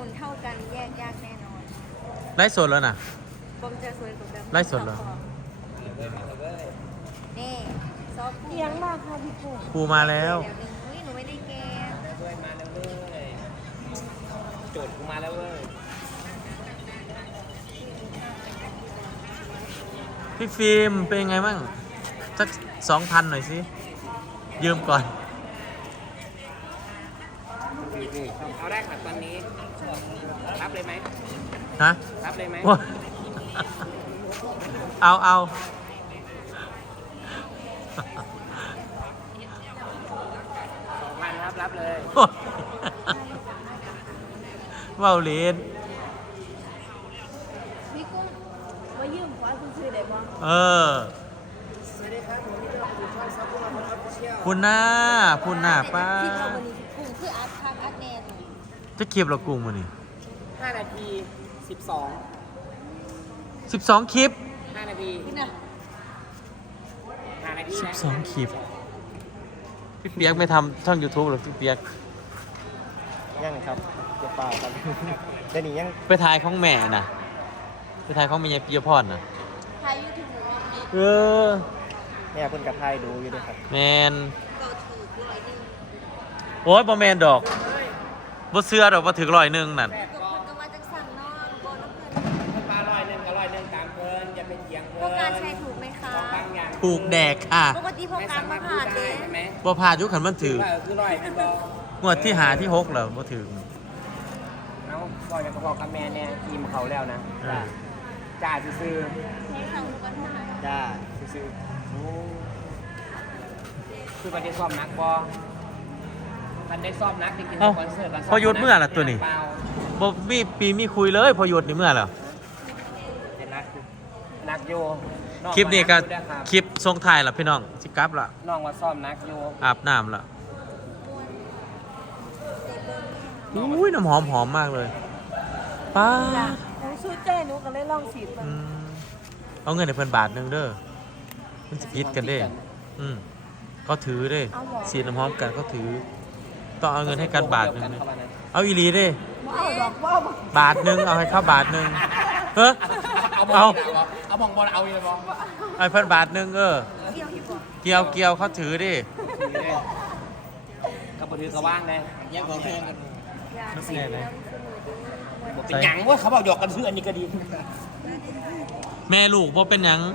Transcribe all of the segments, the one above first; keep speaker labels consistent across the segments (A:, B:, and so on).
A: นเท่ากันแยกยากแน่นอน
B: ไล่สดแล้วนะ
A: บอมจะสวยกว่าแบบ
B: ไล่สดเหรอ
A: นี่ซอฟ
C: เลี้ยงมากค่ะพี่ปู
B: ครูมาแล้ว
A: เดี๋ยวนึงอุ้ยหนูไม่ได้แกง
D: เว้ยมาแล้วเว้ยโจทย์กูมาแล้วเว้ย
B: พี่ฟิล์มเป็นยังไงบ้างสัก2,000หน่อยสิยืมก่อน
D: เอาได้ค่ะตอนนี้รับเลยไหม
B: ฮะ
D: รับเลยไหม
B: โอ้ยเอา
D: 2,000ครับรับเลย
B: โอ้ยว้าวเล่น
C: พี่กุ้งมายืมขวาซื้อได้บ่
B: เออ
D: สวัสดีครับผมนี่เราอยู่ช่องซับพวกเราครับเชี่ยว
B: พุ่นหน้าป้า
A: ที่เราวันนี้พี่กุ้งคืออัพคักอัพแนน
B: จะเคียบเรากุ้งมานี่
D: 5 นาที
B: 12 คลิป
D: 5 นาที
A: นี่นะ
D: 5 นาทีนะ
B: 12 คลิป พี่เปียกไม่ทำช่อง YouTube หรอพี่เปียก
D: ยังครับเจ็บปากครับเดี๋ยวนี้ยัง
B: ไปถ่ายของแม่น่ะ ไปถ่ายของแม่ยายปิยพรน่ะ
A: ไทยยูทูบหนูว่ามี
B: เออ
D: เนี่ยคุณกับไทยดูอยู่ด้วยครับ
B: แมน
A: เก่าถือ100 นึง
B: โอ้ยบ่แมนดอกบ่เสื้อดอกบ่ถึง100นั่น
A: ก็คนก็มาจากสั่งนอนโบนน้ำเงิน
D: ปลา100 ก็100ตามเพลินอย่าเป็นเสียงเพ
A: พว
D: ลิ
A: ก
D: น
A: การใช้ถูกไหมคะ
D: บางอย่าง
B: ถูกแดกค่ะ
A: ปกติพวกการมาผ่านเลย
D: ใช่ไหม
B: บ่พลาดยุคขันมันถือ
D: คือ100เป็นบอง
B: วดที่หาที่6แล้วบ่ถึง
D: เอาก่อนจะบอกกับแม่เนี่ยทีมเขาแล้วนะจ่าซื้อ
A: ให้ทางกันเท่าไหร่
D: จ้าซื้อคือมันได้ซ่อมนักบอมันได้ซ่อมนักจริงๆ
B: เอ้า
D: คอนเสิร์ต
B: พอหยุดเมื่อล่ะตัวนี้ บ่มีปีมีคุยเลยพอหยุดนี่เมื่อแล้ว
D: นักโย
B: คลิปนี้ก็คลิปส่งท้ายล่ะพี่น้องสิกลับล่ะ
D: น้องว่าซ่อมนักโย
B: อาบน้ำล่ะอุ้ยน้ำหอมหอมมากเลยป้า
C: หนูสู้ใจหนูก็เลยลองสีดมัน
B: อืมเอาเงินให้เพิ่นบาทหนึงเด้อมันสิผิดกันเด้เขาถือเด้สีน้ำหอมกันเขาถือ ต้องเอาเงินให้กันบาทหนึงเด้เอาอีหลีเด้
C: เอาดอกว่า
B: บาทหนึงเอาให้เขาบาทหนึงเฮ้อ
D: เอา
B: เอา
D: บองบอลเอาเลยบอล
B: ให้เพิ่นบาทหนึงเกี่ยวเขาถือดิ
D: กับมือถือกระว่างเลยแยกของเพลงกัน
B: นักแน่เลย
D: เป็นหยังวะเขาบอกหยอกกันซื้ออันนี้ก็ดี
B: แม่ลูกบ่เป็นหยัง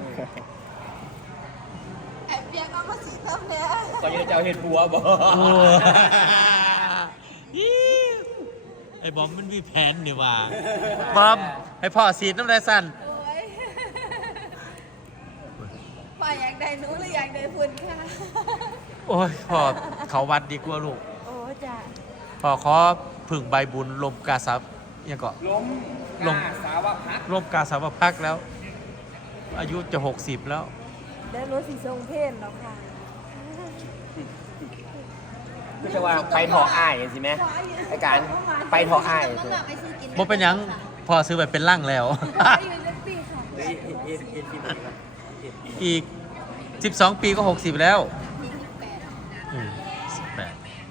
A: ไอ้เปียกเอามาสีเท่าเนี้ย
D: ก่อนจะเอาเห็ดบัวบอ
B: โอ้ไอ้บอมมันมีแผนนี่ว่าบอมให้พ่อสีดน้ำลายสั่น
A: โอ้ยฝ่ายอยากได้หนูหรืออยากได้ฝุ่นค่ะ
B: โอ้ยพ่อเขาวัดดีกว่าลูก
C: โอ้จ้ะ
B: พ่อขอผึ่งใบบุญลมกาซับยังก็
D: ล้มสาวพัก
B: ลมกาสาวพักแล้ว อายุจะ60แล้ว
C: เดี๋ยวหนูสีทรงเพศแล้วค่ะ
D: ก็จะว่าไปถออ้ายสิแม่ไอการไปถออ้าย
A: ต้องแบบไปซื้อกิน
B: บ่เป็นหยังพ่อซื้อไปเป็นร่างแล้ว
C: อยู่ในปีค่ะ
B: อีก 12 ปีก็ 60 แล้ว
A: 28
B: อืม18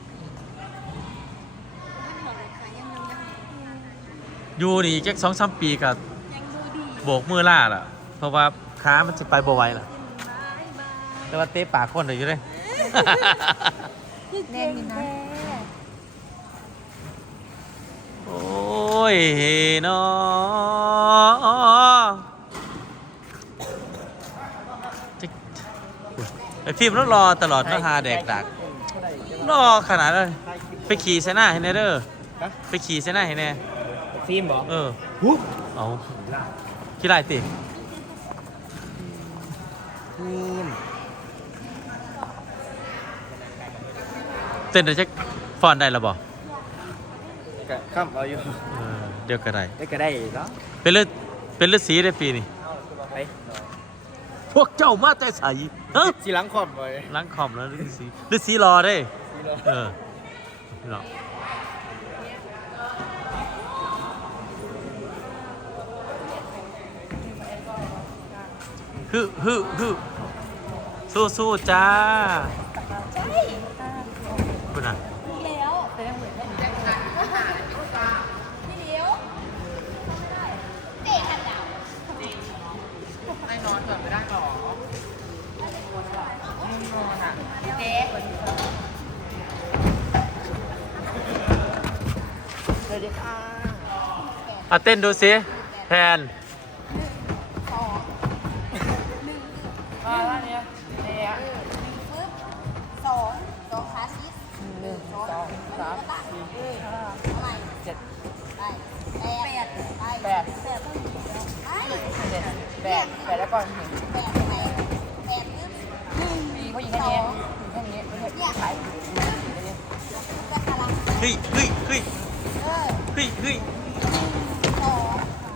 B: อยู่นี่อีกแค่2-3 ปีกับ
A: ยังดูดี
B: โบกมือล่าล่ะ เพราะว่าขามันจะไปบ่ไหวล่ะ แต่ว่าเตะปากคนเลยอยู่เลย
C: แน่นนะ
B: โอ้ยเฮนอไอฟิล์มต้องรอตลอดนะฮาแดกดักรอขนาดเลยไปขี่เซน่าให้แน่เด้อไปขี่เซน่าให้แน่
D: ฟิล์มบอก
B: เออเอาขี่ไรติ
D: ฟิล์ม
B: เต้นได้จักฟอนได้แล้วบ่
D: ข้ามเอาอยู่
B: เดี๋ยวก็ได้
D: ได้ก็ได้เนาะ
B: เป็นฤาษีได้ปีนี้
D: ไป
B: พวกเจ้ามาแต่ใสฮะ
D: สีหลังขอบไป
B: ล้างคอมแล้วฤาษีรอได้เออรอฮึสู้จ้า
A: ใช่
B: คุณอ่ะ
A: แล้วแต่ยังเหมือนพี่เลี้ย
D: สวัสดีค่ะ
B: เต้นดูสิแทน
D: มาแล้วเนี่ยเนี่ย
A: ปึ๊บสองขาซิส
D: 1 2 3 4 5
A: อะไร
D: 7
A: ไปแปดไป
D: แปด
A: แปดต้องมีแล้วไป
D: 7 8แล้วก็
A: แปดไปแปดปึ๊บ
D: มีเขายิงแค่นี้แค่นี้ไม่ใช่ขาย
A: เพื่อพลัง
B: เฮ้ยเฮ้ยเฮ้ย
A: เออ
B: เฮ้ยเฮ้ย
A: สอง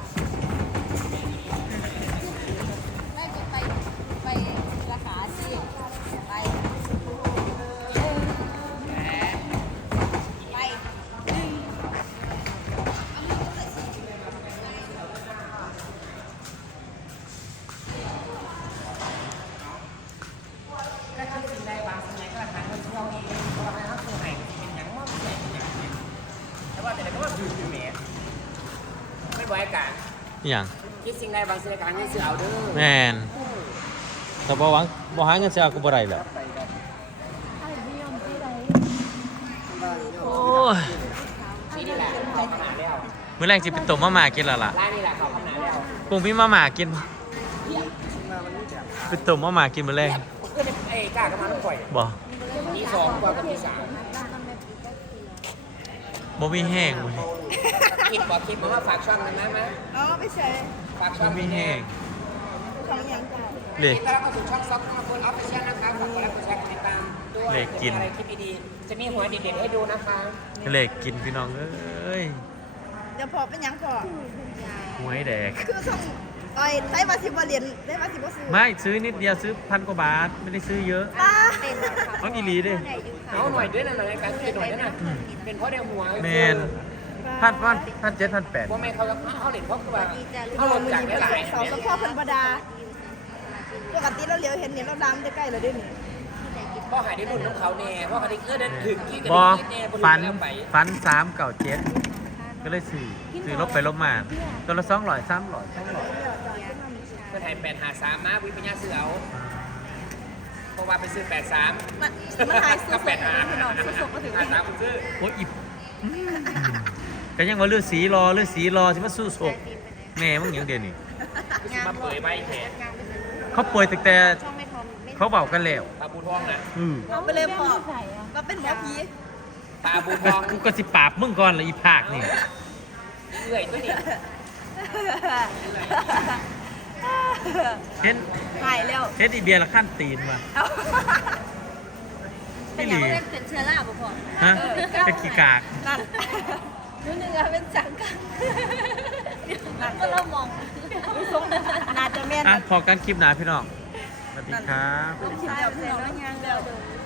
A: แม่จะไปราคาสิไปไป
D: ก็คือสิ่งใดบางสิ่งใดก็ราคาเงินที่เราเองเพราะว่าเขาคือให้เป็นอย่างว่าเป็นอย่างนี้แต่ว่าแต่ก็ว่าคือเมตรไม่ไหวกัน
B: อหย่าง
D: คิดสิ่งใดบางสิ่งใดการเงินซื้อเอาเด้อ
B: แมนแต่บ่หวังบ่หาเงินเสียก็บ่ได้แหละ
C: ไอ้พี่ยอมที่ไหน
B: โอ้ย
D: นี่แหละเขาขนาดแล้ว
B: มื้อแรงสิไปต้มมาม่ากินแล้วล่ะ
D: ร้านนี่แหละเขาขนาดแล้ว
B: ปุ้งพี่มาม่ากินบ่ไปต้มมาม่ากินมื้อแรง
D: เพื่อนไอ้กล้ากันมาลูกข่อย
B: บ่
D: มีสองกว่ากับมีสาม
B: บ่มีแห้งเว้ย
D: คิดบอกคิดมาว่าฝากช่องหนึงได้ไหม
C: อ๋อไม่ใช่
D: ฝากช่อ
B: บ่
D: ง
B: มีแห้ง
C: ของยังจ้ะ
B: เล
D: ติ
B: ข
D: ดตามเข้าสู่ช่องซับคาร์บอนออฟฟิเชียลนะคะฝากกดไลค์กดแชร์กดติดตามด้วย
B: เลขกิน
D: อะไรคลิปดีๆจะมีหัวเด็ดๆให้ดูนะคะ
B: เลขกินพี่น้องเอ้ย
C: เดี๋ยวพอเป็นยังพอ
B: หวยแดก
C: คือส่งอ้อยได้มาสิบเหรียญได้มาสิบซื้อ
B: ไม่ซื้อนิดเดียวซื้อ1,000 กว่าบาทไม่ได้ซื้อเยอะ
C: ป้า
B: เอาอีหลีเด้
D: เอาหน่อยด้วยนะหน่อยในการคือหน่อยด้วยนะเป็นเพราะเดียวหัว
B: แมน1,700 1,800
D: ว่าแม่เขาเขาเด็ดเพราะคือว่าเขาลงจากได้หลาย
C: สองสะโพกพันบดาปกติเราเลี้ยวเห็นเนี่ยเราดำจะใกล้เราด้วยนี่
D: พ่อหายได้รุ่นของเขาแน่เพราะเขาได้เกิดได้ถึงที่กัน
B: บอ
D: ที่แน่บน
B: ฟัน
D: แล้วไป
B: ฟัน397ก็เลยซื้อลบไปลบมาตัวละ200 300
D: เพื่อไทย853มาวิปัญญาเสือเอาเพราะว่าไปซื้อ83
C: มันหายสุด
D: กับ
C: ๆพี่น้อง
D: 85
C: สุดๆมาถึง
D: 53ผมซื้อ
B: โอ้ยอิบก็ยังว่าเลือดสีรอสิมาสู้ศกแม่มึงอย่างเดียวนี่
D: มาเผยใบแขน
B: เขาป่วยตั้งแต่เขาเบากันแล้ว
D: ปลาบูทองนะ
C: เอาไปเลยพอก็เป็นหมอผี
D: ปลาบูทอง
B: กูก็สิปราบมึงก่อนเลยอีภาคนี่
D: เอื่อยตัวนี้
B: เห็น
C: หายแล้ว
B: เห็นอีเบียร์ละขั้นตีนมา
A: เป็น
B: พี่ห
A: ยัง
B: ลี
A: ไงเป็นเชื้อราบ่พอ
B: ฮะเป็นขี้กาก
C: นั่นนู่นนึงอะเป็นจังกัน
A: ก็เรามอง
C: น่าจะแม่น
B: อ่ะพอกันคลิปหนาพี่น้องสวัสดีครับ
C: ใช่เอาเสร็จแล้วยังเดี๋ยว